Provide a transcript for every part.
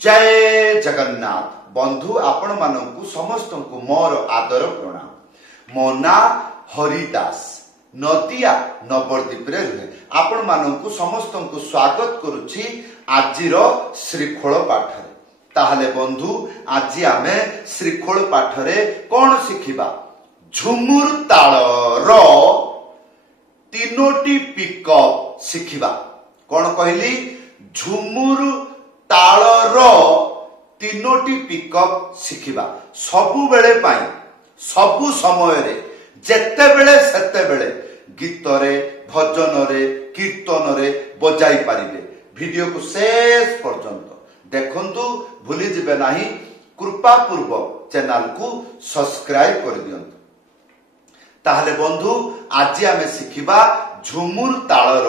जय जगन्नाथ बंधु आपण मानू समस्त को मोर आदर प्रणाम। मो ना हरिदास नदिया नवद्वीप रुहे आपण मानू समस्त को स्वागत करुछि आजिर श्रीखोल पाठरे। ताहले बंधु आज आमे श्रीखोल पाठरे कौन शिखिबा? झुमुर तालर तीनोटी पिकअप शिखिबा। कौन कहली? झुमुर तालर तीनोटी पिकअप शिखिबा। सबु बेले पाई सबु समय रे जेते बेले सेते बेले गीत रे भजन रे कीर्तन रे बजाई पारिबे। वीडियो को शेष पर्यंत देखंतु भूली जिबे नाही। कृपा पूर्वक चैनल को सब्सक्राइब कर दियंतु। ताहले बंधु आज आमे शिखिबा झुमुर तालर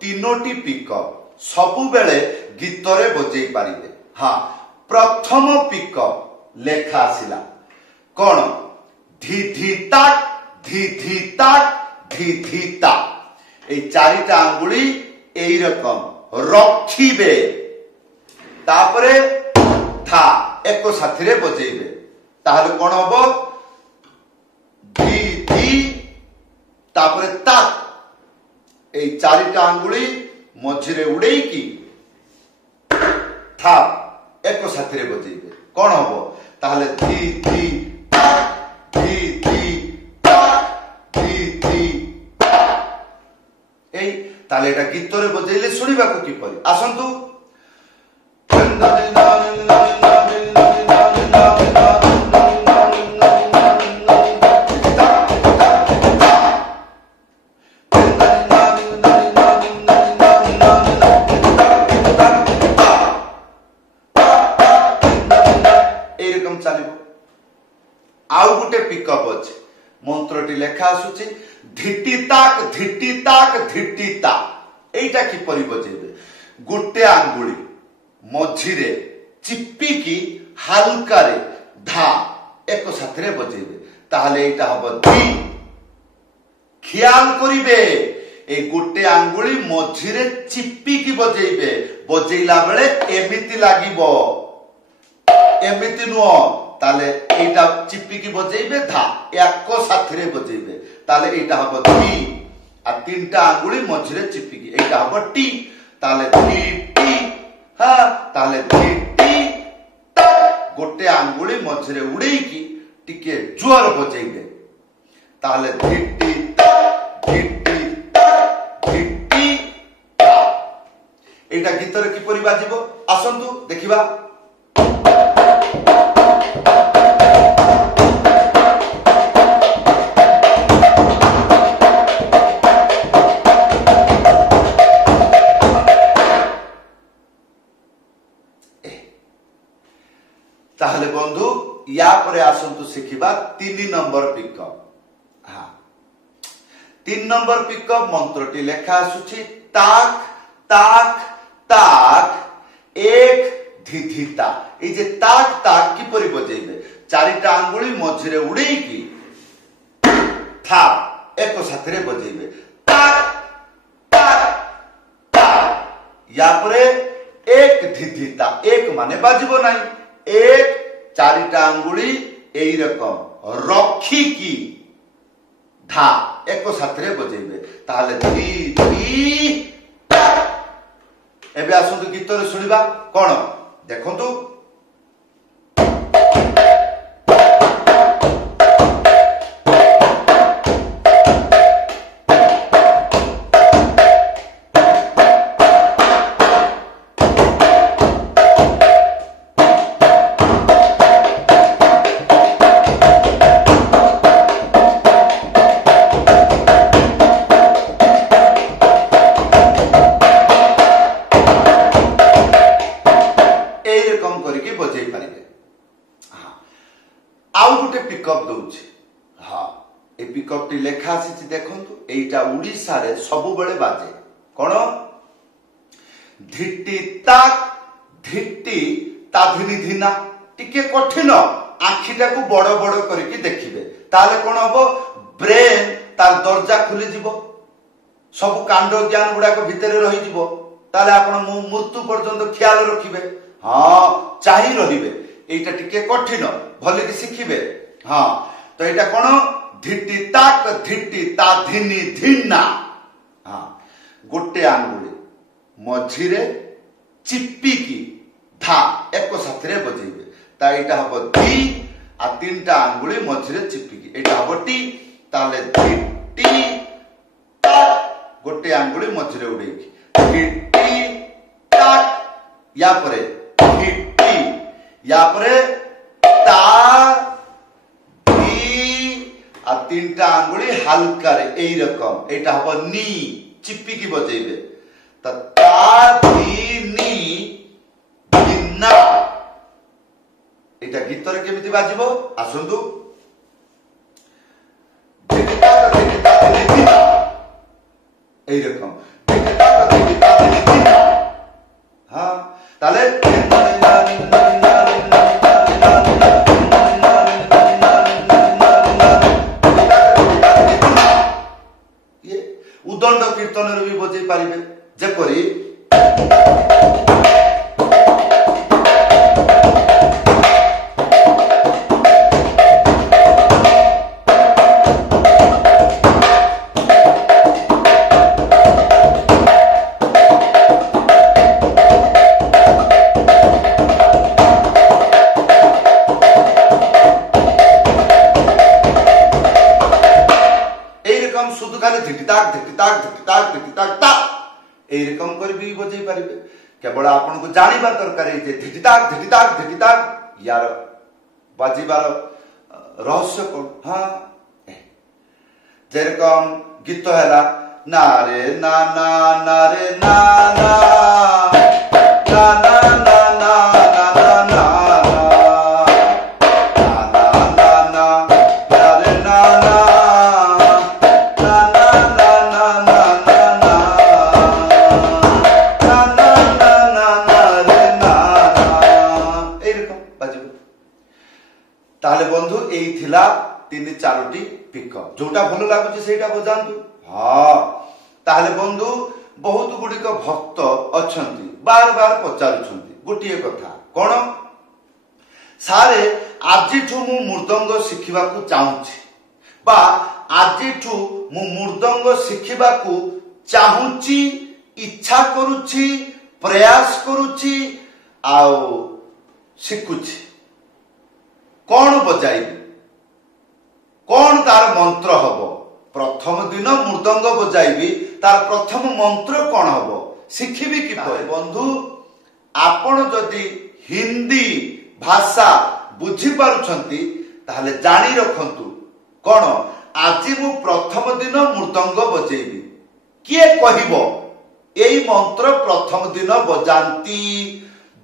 तीनोटी पिकअप सबु बेले गीत रे बजाई पारिबे। हाँ, प्रथम पिकअप लेखा आसिला कौन? धी धी ताक धी धी ताक धी धी ताक। ए चारिटा आंगुली एई रकम रखिबे। तापरे था एक साथी रे बजेइबे। ताहले कोन हबो? धी धी तापरे ताक। ए चारिटा आंगुली मझिरे उड़ेई की था एक साथी रे बजेइबे। कोन हबो? ताहले धी धी ताक धी धी ताक धी धी ताक। एई ताले एटा गीत रे बजेइले सुनिबा को किपरि? आसंतु। आउ गुटे पिकअप अछि। मंत्रटी लेखा आसुछि धिटी ताक धिटी ताक धिटी ताक। एटा कि परि बजेबे? गुटे आंगुली मझिरे चिप्पी हालका रे धा एक साथी रे बजेबे। ताहले एटा हबो धी। ख्याल करिबे ए गुटे आंगुली मझिरे चिप्पी बजेबे। बजेइला बेले एमिति लागिबो, एमिति नुओ। ताले एटा चिप्पी की बजेइबे धा एक साथी रे बजेइबे। ताले एटा हबो धी। आ तीनटा आंगुली मझिरे चिप्पी की एटा हबो टी। ताले धी टी। हां, ताले धी टी ताक। गोटे आंगुली मझिरे उड़ेई की टिके जोर बजेइबे। ताले धी टी ताक धी टी ताक धी टी ताक। एटा गीत रे किपरि बाजिबो? आसंतु देखिबा। ताहले बंधु या परे आसंतु शिखिबा 3 नंबर पिकअप। हाँ, 3 नंबर पिकअप मंत्रटी लेखा आसुछि ताक ताक ताक एक धी धी ताक। ए जे ताक ताक कि परि बजेइबे? चारिटा आंगुली मझिरे उड़ेई की था एक साथी रे बजेइबे। ताक ताक ताक। या परे एक धी धी ताक। एक माने बाजिबो नाही। एक चारिटा आंगुली एई रकम रखी की धा एक साथी रे बजेइबे। ताहले धी धी ताक। एबे आसंतु गीत रे सुनिबा। कोन देखंतु। आउ गुटे पिकअप दउछि। हाँ, ए पिकअप टी लेखा आसी देखंतु। एटा उड़ीसा रे सबु बेले बाजे। कोन? धिटी ताक धिटी ताधिनी धिना। टिके कठिन आखिटा को बड़ बड़ करके देखिबे। ताले कोन हबो? ब्रेन तार दरजा खुली जिवो। सब कांड ज्ञान गुडा को भितरे रही जिवो। ताले आपण मृत्यु पर्यंत ख्याल रखिबे हाँ चाहि रहिबे एटा टिके कठिन भले कि शिखिबे हाँ तो एटा कोन धिट्टी ता धिनी धिन्ना हाँ गोटे आंगुली मझिरे चिप्पी की धा एक साथरे बजेबे ता एटा हबो धी आ तीनटा आंगुली मझिरे चिप्पी की एटा हबो टी ताले धिट्टी ता गोटे आंगुली मझिरे उडेकी धिट्टी ता या परे धिट्टी या परे ता आ तीनटा आंगुली हल्का रे एई रकम एटा हबो नी चिप्पी की बजेबे त ता धी नी धिन्ना एटा गीत रे केमिति बाजिबो आसंतु धिटा धिन्ना एई रकम धिटा धिन्ना हां ताले उदंड कीर्तन भी बजे पारिबे जेपरी केवल आपन को जानिबा दरकार जे धिटिताक यार बाजीबार रहस्य कोन हां जेरकम गीत हैला ना रे ना ना ना रे ना ना ना ना ना ना ना ना ताले बंधु एई थिला तीन चारोटी पिकअप जोटा भलो लागुची सेटा बजांतु हां ताले बंधु बहुत गुडिक भक्त अछंती बार बार पचारुछंती गुटिए कथा कोन सारे आजिठु मु मृदंग शिखिबा को चाहूची बा आजिठु मु मृदंग शिखिबा को चाहूची इच्छा करूची प्रयास करूची आउ शिखुची कौन बजाइबी कौन तार मंत्र हबो प्रथम दिन मृदंग बजाइबी तार प्रथम मंत्र कौन हबो शिखिबी कि बंधु आपण जदि हिंदी भाषा बुझी पारुछंती ताहले जानी रखंतु कौन आज मु प्रथम दिन मृदंग बजेइबी किए कहिबो एई मंत्र प्रथम दिन बजांती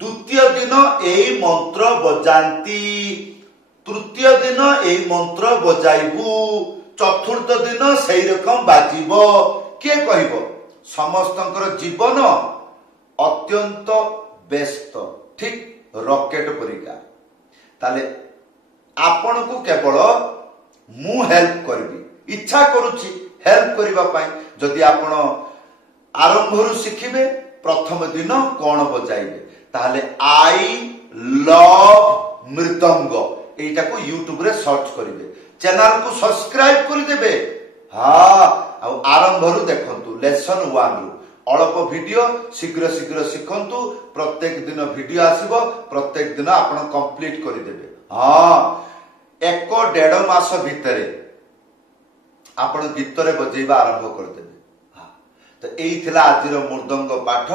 द्वितीय दिन एई मंत्र बजांती तृतीय दिन एई मंत्र बजाइबू चतुर्थ दिन सही रकम बाजिबो किए कहिबो समस्तंकर जीवन अत्यंत व्यस्त ठीक रॉकेट परिका ताले आपण को केवल मु हेल्प करबी इच्छा करूची हेल्प करिबा पई जदि आपण आरंभरु शिखिबे प्रथम दिन कोन बजाइबे ताले आई लव मृदंग एटा को यूट्यूब रे सर्च करिवे चैनल को सब्सक्राइब करि देबे हां आ आरंभरु देखंतु लेसन 1 रु अल्प वीडियो शीघ्र शीघ्र शिखंतु प्रत्येक दिन वीडियो आसीबो प्रत्येक दिन आपण कंप्लीट करि देबे हां 1.5 मास भितरे आपण गीत रे बजेबा आरंभ कर देबे हां तो एई थिला आजिर मृदंग पाठ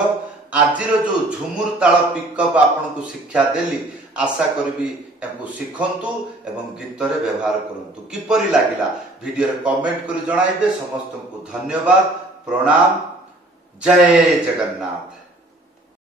आजिर जो झुमुर ताल पिकअप आपण को शिक्षा देली आशा करबी एमको शिखंतु एवं गीत रे व्यवहार करंतु किपरि लागिला वीडियो रे कमेंट करि जणाइबे समस्त को धन्यवाद प्रणाम जय जगन्नाथ।